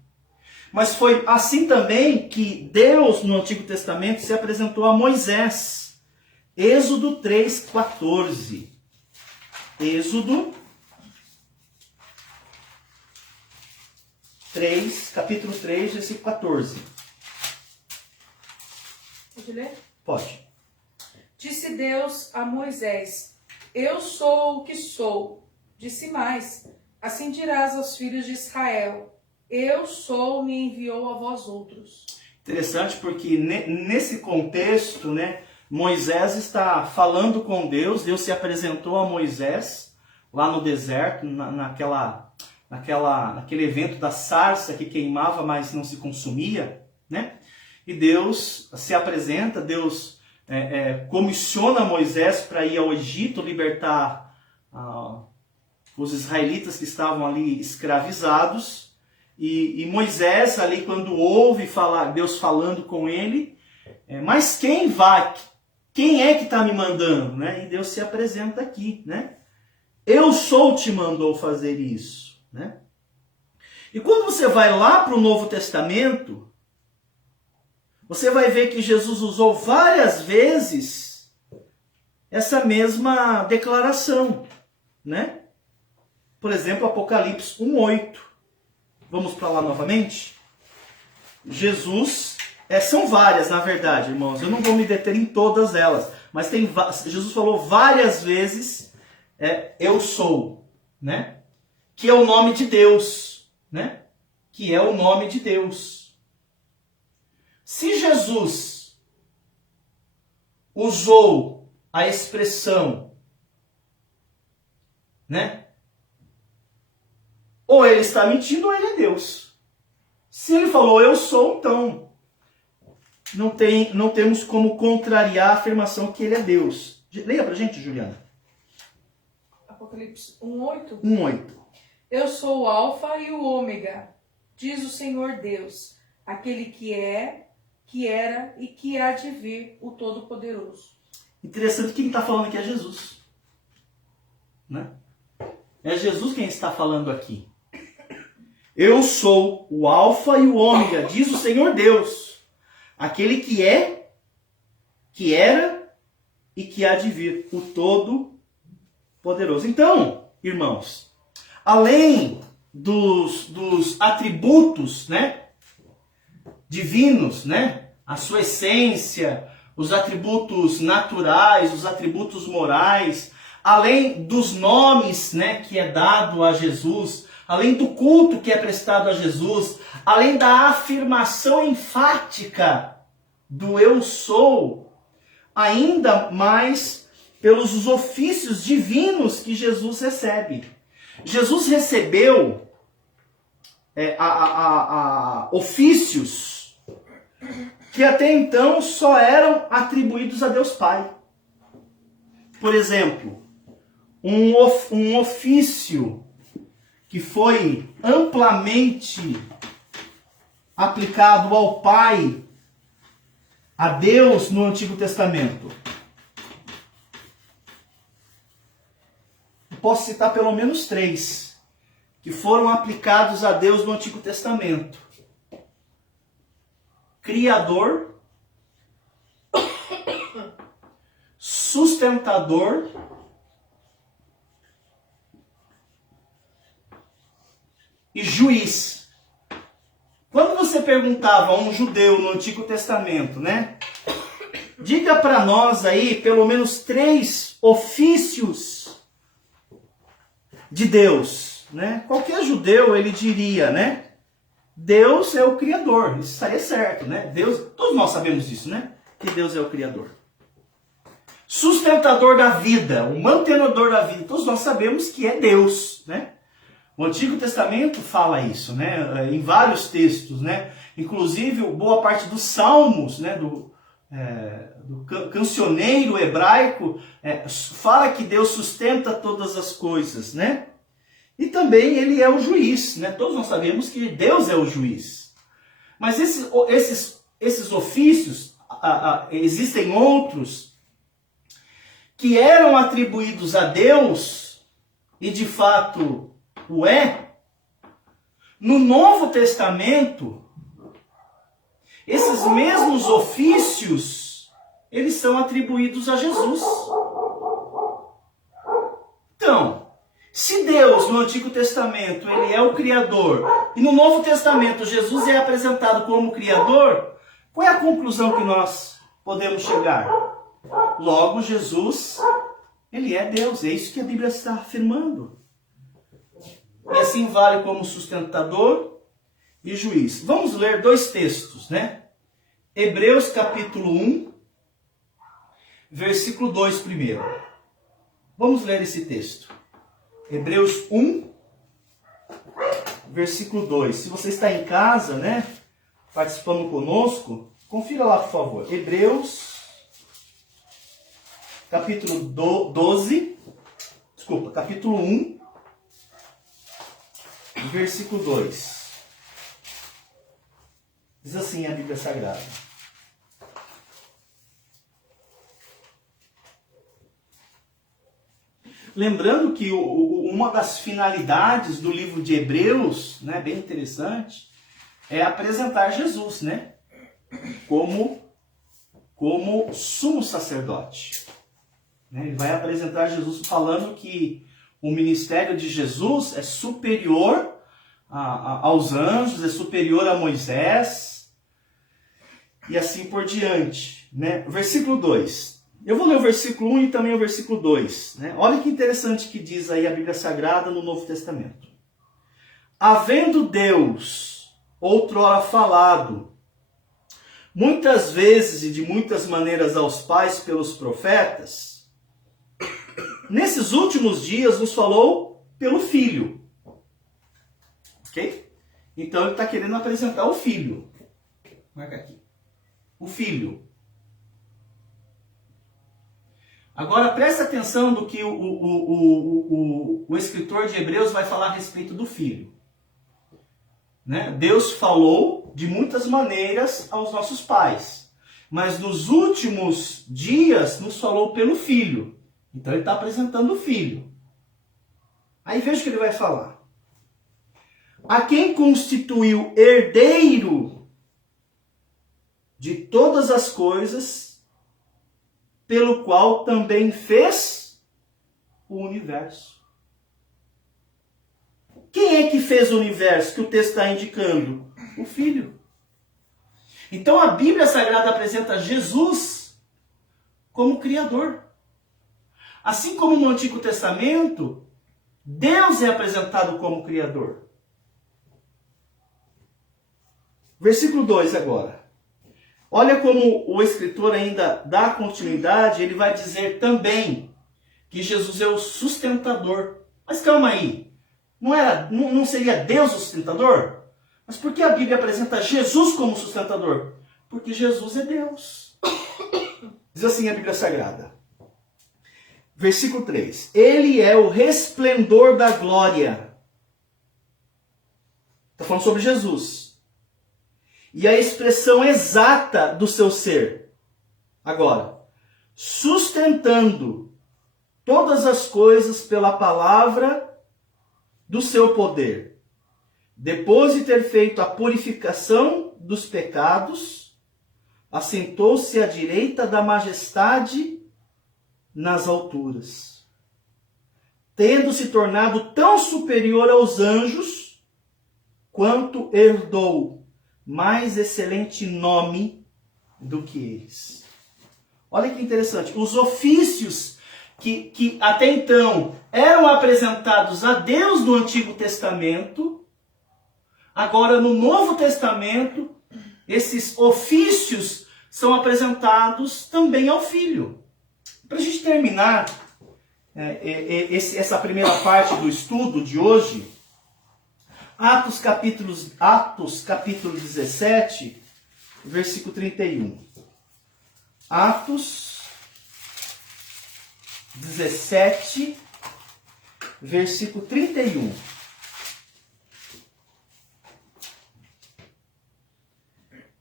Mas foi assim também que Deus, no Antigo Testamento, se apresentou a Moisés. Êxodo 3,14. Êxodo 3, capítulo 3, versículo 14. Pode ler? Pode. Disse Deus a Moisés: eu sou o que sou. Disse mais: assim dirás aos filhos de Israel: eu sou, me enviou a vós outros. Interessante porque nesse contexto, né, Moisés está falando com Deus. Deus se apresentou a Moisés lá no deserto, naquele evento da sarça que queimava, mas não se consumia, né? E Deus se apresenta, Deus comissiona Moisés para ir ao Egito libertar os israelitas que estavam ali escravizados. E Moisés ali, quando ouve Deus falando com ele, mas quem vai? Quem é que está me mandando? Né? E Deus se apresenta aqui, né? Eu sou te mandou fazer isso, né? E quando você vai lá para o Novo Testamento, você vai ver que Jesus usou várias vezes essa mesma declaração, né? Por exemplo, Apocalipse 1:8. Vamos para lá novamente? Jesus, são várias na verdade, irmãos, eu não vou me deter em todas elas, mas Jesus falou várias vezes eu sou, né? Que é o nome de Deus, né? Que é o nome de Deus. Se Jesus usou a expressão, né? Ou ele está mentindo ou ele é Deus. Se ele falou eu sou, então não temos como contrariar a afirmação que ele é Deus. Leia pra gente, Juliana. Apocalipse 1:8. 1:8. Eu sou o Alfa e o Ômega, diz o Senhor Deus, aquele que é, que era e que há de vir, o Todo-Poderoso. Interessante que quem está falando aqui é Jesus. Né? É Jesus quem está falando aqui. Eu sou o Alfa e o Ômega, diz o Senhor Deus, aquele que é, que era e que há de vir, o Todo-Poderoso. Então, irmãos, além dos atributos, né, divinos, né, a sua essência, os atributos naturais, os atributos morais, além dos nomes, né, que é dado a Jesus, além do culto que é prestado a Jesus, além da afirmação enfática do eu sou, ainda mais pelos ofícios divinos que Jesus recebe. Jesus recebeu ofícios que até então só eram atribuídos a Deus Pai. Por exemplo, um ofício que foi amplamente aplicado ao Pai, a Deus no Antigo Testamento. Eu posso citar pelo menos 3 que foram aplicados a Deus no Antigo Testamento: Criador, Sustentador e Juiz. Quando você perguntava a um judeu no Antigo Testamento, né? Diga para nós aí pelo menos 3 ofícios de Deus, né? Qualquer judeu ele diria, né? Deus é o Criador. Isso estaria certo, né? Deus, todos nós sabemos disso, né? Que Deus é o Criador. Sustentador da vida, o mantenedor da vida. Todos nós sabemos que é Deus, né? O Antigo Testamento fala isso, né? Em vários textos, né? Inclusive, boa parte dos salmos, né? Do cancioneiro hebraico, fala que Deus sustenta todas as coisas, né? E também ele é o juiz, né? Todos nós sabemos que Deus é o juiz. Mas esses ofícios, existem outros que eram atribuídos a Deus, e de fato o é. No Novo Testamento, esses mesmos ofícios, eles são atribuídos a Jesus. Então, se Deus no Antigo Testamento ele é o Criador, e no Novo Testamento Jesus é apresentado como Criador, qual é a conclusão que nós podemos chegar? Logo, Jesus, ele é Deus, é isso que a Bíblia está afirmando. E assim vale como sustentador e juiz. Vamos ler 2 textos, né? Hebreus capítulo 1, versículo 2 primeiro. Vamos ler esse texto. Hebreus 1, versículo 2. Se você está em casa, né, participando conosco, confira lá, por favor. Hebreus, capítulo 1, versículo 2. Diz assim a Bíblia Sagrada: lembrando que uma das finalidades do livro de Hebreus, né, bem interessante, é apresentar Jesus, né, como sumo sacerdote. Ele vai apresentar Jesus falando que o ministério de Jesus é superior aos anjos, é superior a Moisés, e assim por diante, né? Versículo 2. Eu vou ler o versículo 1 e também o versículo 2. Né? Olha que interessante que diz aí a Bíblia Sagrada no Novo Testamento. Havendo Deus outrora falado, muitas vezes e de muitas maneiras aos pais pelos profetas, nesses últimos dias nos falou pelo Filho. Ok? Então ele está querendo apresentar o Filho. Marca aqui. O Filho. Agora presta atenção do que o escritor de Hebreus vai falar a respeito do Filho. Né? Deus falou de muitas maneiras aos nossos pais. Mas nos últimos dias nos falou pelo Filho. Então ele está apresentando o Filho. Aí veja o que ele vai falar. A quem constituiu herdeiro de todas as coisas, pelo qual também fez o universo. Quem é que fez o universo que o texto está indicando? O Filho. Então a Bíblia Sagrada apresenta Jesus como Criador. Assim como no Antigo Testamento, Deus é apresentado como Criador. Versículo 2 agora. Olha como o escritor ainda dá continuidade, ele vai dizer também que Jesus é o sustentador. Mas calma aí, não seria Deus o sustentador? Mas por que a Bíblia apresenta Jesus como sustentador? Porque Jesus é Deus. Diz assim a Bíblia Sagrada. Versículo 3. Ele é o resplendor da glória. Está falando sobre Jesus. E a expressão exata do seu ser. Agora, sustentando todas as coisas pela palavra do seu poder. Depois de ter feito a purificação dos pecados, assentou-se à direita da majestade nas alturas. Tendo se tornado tão superior aos anjos, quanto herdou mais excelente nome do que eles. Olha que interessante. Os ofícios que até então eram apresentados a Deus no Antigo Testamento, agora no Novo Testamento, esses ofícios são apresentados também ao Filho. Para a gente terminar essa primeira parte do estudo de hoje, Atos capítulo 17, versículo 31. Atos 17, versículo 31.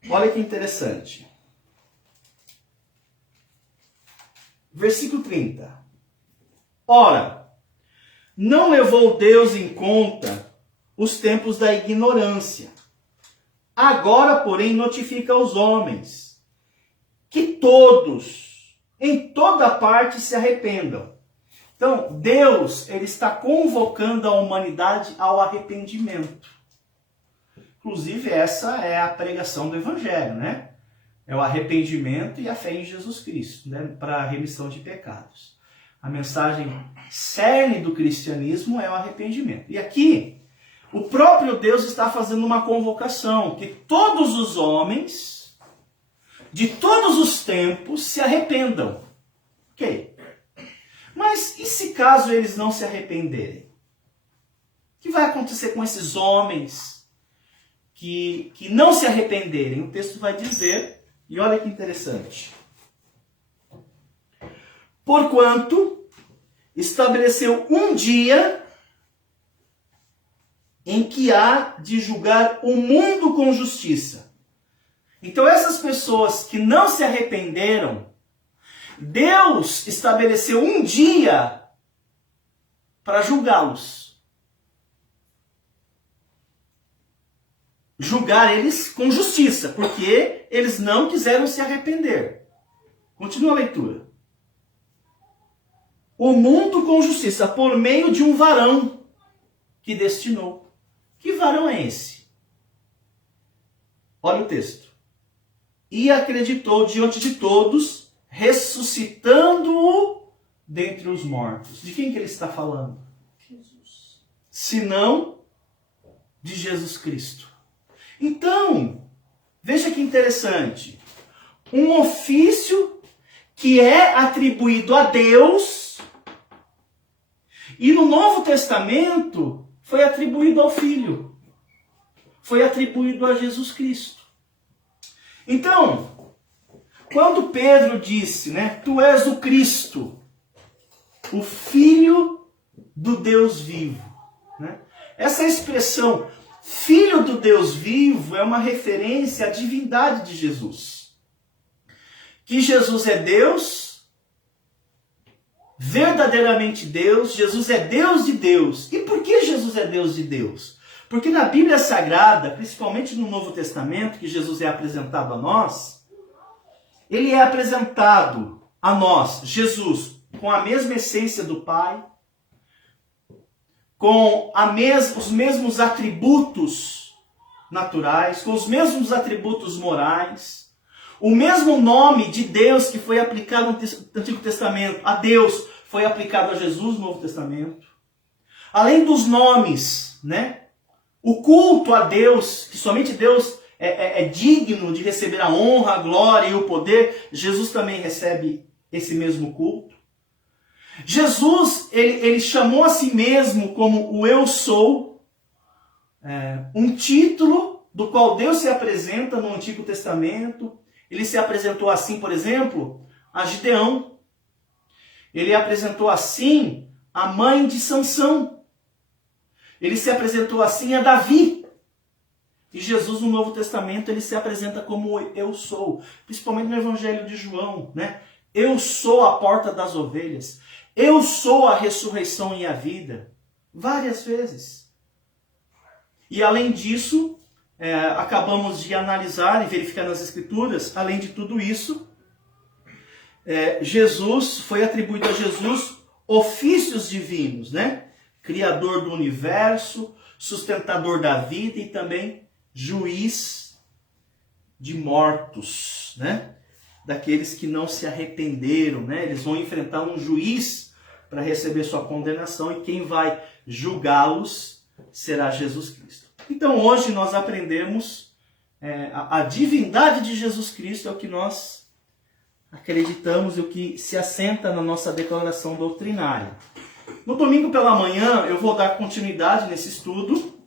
Olha que interessante. Versículo 30. Ora, não levou Deus em conta os tempos da ignorância. Agora, porém, notifica aos homens que todos, em toda parte, se arrependam. Então, Deus, ele está convocando a humanidade ao arrependimento. Inclusive, essa é a pregação do Evangelho, né? É o arrependimento e a fé em Jesus Cristo, né? Para a remissão de pecados. A mensagem cerne do cristianismo é o arrependimento. E aqui, o próprio Deus está fazendo uma convocação, que todos os homens, de todos os tempos, se arrependam. Ok. Mas e se caso eles não se arrependerem? O que vai acontecer com esses homens que não se arrependerem? O texto vai dizer, e olha que interessante. Porquanto estabeleceu um dia em que há de julgar o mundo com justiça. Então essas pessoas que não se arrependeram, Deus estabeleceu um dia para julgá-los. Julgar eles com justiça, porque eles não quiseram se arrepender. Continua a leitura. O mundo com justiça, por meio de um varão que destinou. Que varão é esse? Olha o texto. E acreditou diante de todos, ressuscitando-o dentre os mortos. De quem que ele está falando? Jesus. Senão de Jesus Cristo. Então, veja que interessante. Um ofício que é atribuído a Deus, E no Novo Testamento foi atribuído ao Filho. Foi atribuído a Jesus Cristo. Então, quando Pedro disse, né, tu és o Cristo, o Filho do Deus vivo, né? Essa expressão, Filho do Deus vivo, é uma referência à divindade de Jesus. Que Jesus é Deus, verdadeiramente Deus, Jesus é Deus de Deus. E por que Jesus é Deus de Deus? Porque na Bíblia Sagrada, principalmente no Novo Testamento, que Jesus é apresentado a nós, ele é apresentado a nós, Jesus, com a mesma essência do Pai, com os mesmos atributos naturais, com os mesmos atributos morais, o mesmo nome de Deus que foi aplicado no Antigo Testamento a Deus foi aplicado a Jesus no Novo Testamento. Além dos nomes, né? O culto a Deus, que somente Deus é digno de receber a honra, a glória e o poder, Jesus também recebe esse mesmo culto. Jesus, ele chamou a si mesmo como o Eu Sou, um título do qual Deus se apresenta no Antigo Testamento. Ele se apresentou assim, por exemplo, a Gideão. Ele apresentou assim a mãe de Sansão. Ele se apresentou assim a Davi. E Jesus, no Novo Testamento, ele se apresenta como Eu Sou. Principalmente no Evangelho de João, né? Eu sou a porta das ovelhas. Eu sou a ressurreição e a vida. Várias vezes. E além disso, acabamos de analisar e verificar nas Escrituras, além de tudo isso, foi atribuído a Jesus ofícios divinos, né? Criador do universo, sustentador da vida e também juiz de mortos, né? Daqueles que não se arrependeram, né? Eles vão enfrentar um juiz para receber sua condenação e quem vai julgá-los será Jesus Cristo. Então hoje nós aprendemos a divindade de Jesus Cristo, é o que nós acreditamos e o que se assenta na nossa declaração doutrinária. No domingo pela manhã eu vou dar continuidade nesse estudo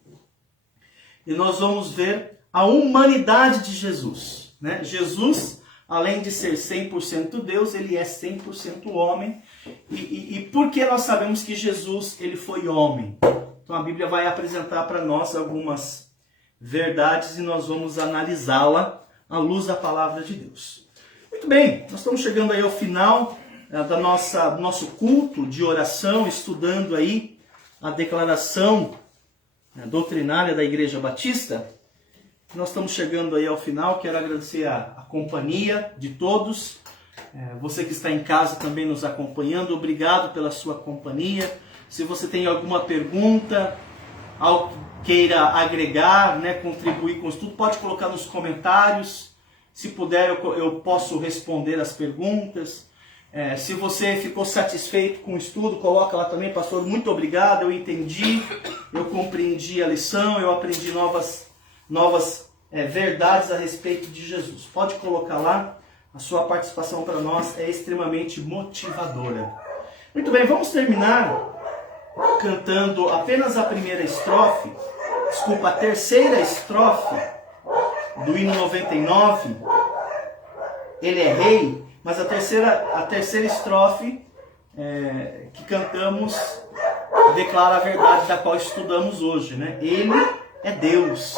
e nós vamos ver a humanidade de Jesus, né? Jesus, além de ser 100% Deus, ele é 100% homem. E por que nós sabemos que Jesus ele foi homem? Então a Bíblia vai apresentar para nós algumas verdades e nós vamos analisá-la à luz da palavra de Deus. Muito bem, nós estamos chegando aí ao final do nosso culto de oração, estudando aí a declaração doutrinária da Igreja Batista. Nós estamos chegando aí ao final, quero agradecer a companhia de todos, você que está em casa também nos acompanhando, obrigado pela sua companhia. Se você tem alguma pergunta, algo que queira agregar, né, contribuir com o estudo, pode colocar nos comentários, se puder eu posso responder as perguntas. Se você ficou satisfeito com o estudo, coloca lá também, pastor, muito obrigado, eu entendi, eu compreendi a lição, eu aprendi novas verdades a respeito de Jesus. Pode colocar lá, a sua participação para nós é extremamente motivadora. Muito bem, vamos terminar cantando apenas a terceira estrofe do hino 99, Ele é Rei. Mas a terceira estrofe que cantamos declara a verdade da qual estudamos hoje, né? Ele é Deus.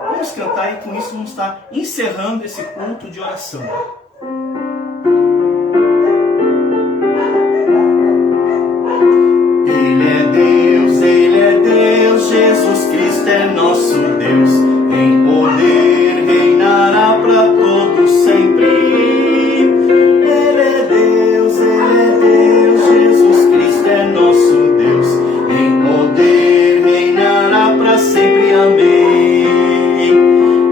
Vamos cantar e com isso vamos estar encerrando esse culto de oração. Ele é Deus, Jesus Cristo é nosso Deus. Em poder reinará para todos sempre. Sempre, amém.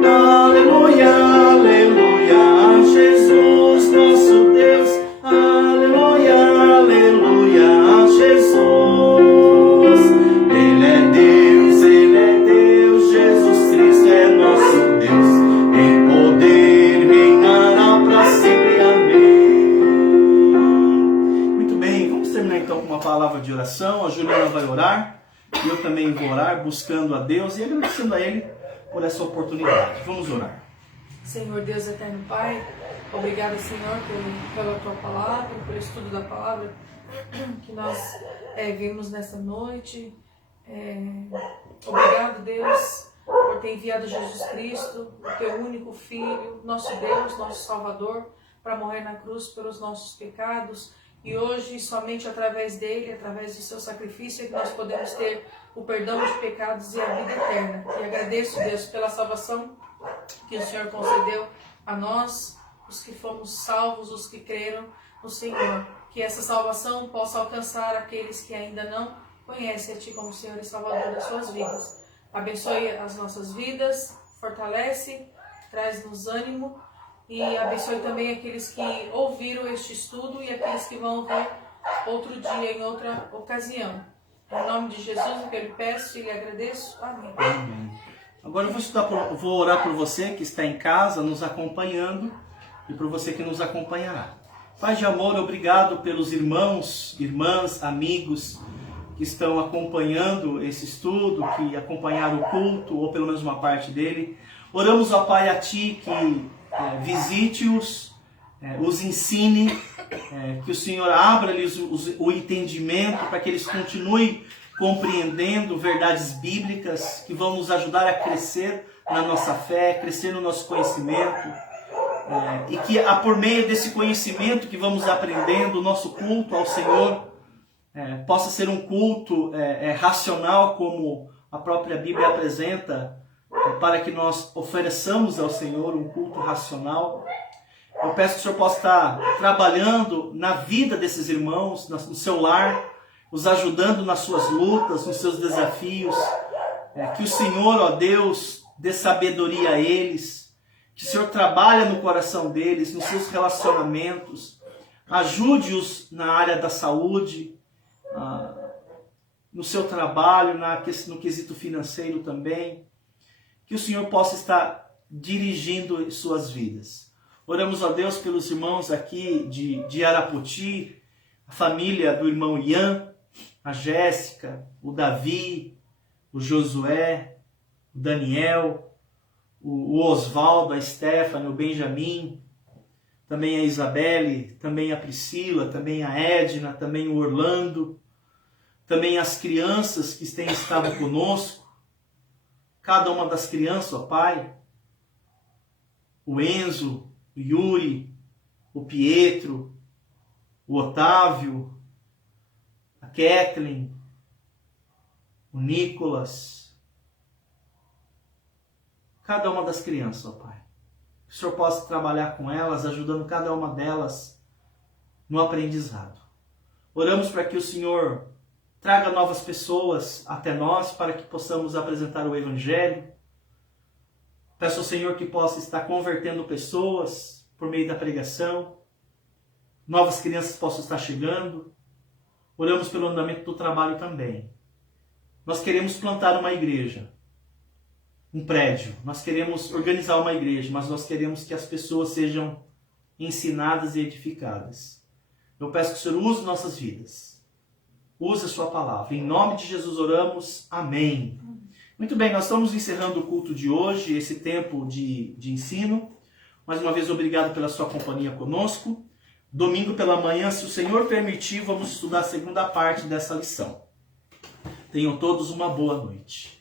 Aleluia, aleluia, Jesus nosso Deus. Aleluia, aleluia, Jesus. Ele é Deus, Jesus Cristo. palavra de oração, a Juliana vai orar, e eu também vou orar, buscando a Deus e agradecendo a Ele por essa oportunidade. Vamos orar. Senhor Deus eterno Pai, obrigado, Senhor, pela Tua palavra, pelo estudo da palavra que nós vimos nesta noite. Obrigado, Deus, por ter enviado Jesus Cristo, o Teu único Filho, nosso Deus, nosso Salvador, para morrer na cruz pelos nossos pecados. E hoje, somente através dele, através do seu sacrifício, é que nós podemos ter o perdão de pecados e a vida eterna. E agradeço, Deus, pela salvação que o Senhor concedeu a nós, os que fomos salvos, os que creram no Senhor. Que essa salvação possa alcançar aqueles que ainda não conhecem a Ti como Senhor e Salvador das suas vidas. Abençoe as nossas vidas, fortalece, traz-nos ânimo e abençoe também aqueles que ouviram este estudo e aqueles que vão ouvir outro dia, em outra ocasião. Em nome de Jesus, que eu lhe peço e lhe agradeço. Amém. Amém. Agora eu vou orar por você que está em casa nos acompanhando e por você que nos acompanhará. Pai de amor, obrigado pelos irmãos, irmãs, amigos que estão acompanhando esse estudo, que acompanharam o culto, ou pelo menos uma parte dele. Oramos, ó Pai, a Ti que visite-os, os ensine, que o Senhor abra-lhes o entendimento para que eles continuem compreendendo verdades bíblicas que vão nos ajudar a crescer na nossa fé, crescer no nosso conhecimento, e que por meio desse conhecimento que vamos aprendendo, o nosso culto ao Senhor possa ser um culto racional, como a própria Bíblia apresenta, para que nós ofereçamos ao Senhor um culto racional. Eu peço que o Senhor possa estar trabalhando na vida desses irmãos, no seu lar, os ajudando nas suas lutas, nos seus desafios. Que o Senhor, ó Deus, dê sabedoria a eles, que o Senhor trabalhe no coração deles, nos seus relacionamentos, ajude-os na área da saúde, no seu trabalho, no quesito financeiro também. Que o Senhor possa estar dirigindo suas vidas. Oramos a Deus pelos irmãos aqui de Arapoti, a família do irmão Ian, a Jéssica, o Davi, o Josué, o Daniel, o Osvaldo, a Stephanie, o Benjamin, também a Isabelle, também a Priscila, também a Edna, também o Orlando, também as crianças que têm estado conosco, cada uma das crianças, ó Pai, o Enzo, o Yuri, o Pietro, o Otávio, a Kathleen, o Nicolas, cada uma das crianças, ó Pai. Que o Senhor possa trabalhar com elas, ajudando cada uma delas no aprendizado. Oramos para que o Senhor traga novas pessoas até nós, para que possamos apresentar o Evangelho. Peço ao Senhor que possa estar convertendo pessoas por meio da pregação. Novas crianças possam estar chegando. Oramos pelo andamento do trabalho também. Nós queremos plantar uma igreja, um prédio. Nós queremos organizar uma igreja, mas nós queremos que as pessoas sejam ensinadas e edificadas. Eu peço que o Senhor use nossas vidas. Use a sua palavra. Em nome de Jesus oramos. Amém. Muito bem, nós estamos encerrando o culto de hoje, esse tempo de ensino. Mais uma vez, obrigado pela sua companhia conosco. Domingo pela manhã, se o Senhor permitir, vamos estudar a segunda parte dessa lição. Tenham todos uma boa noite.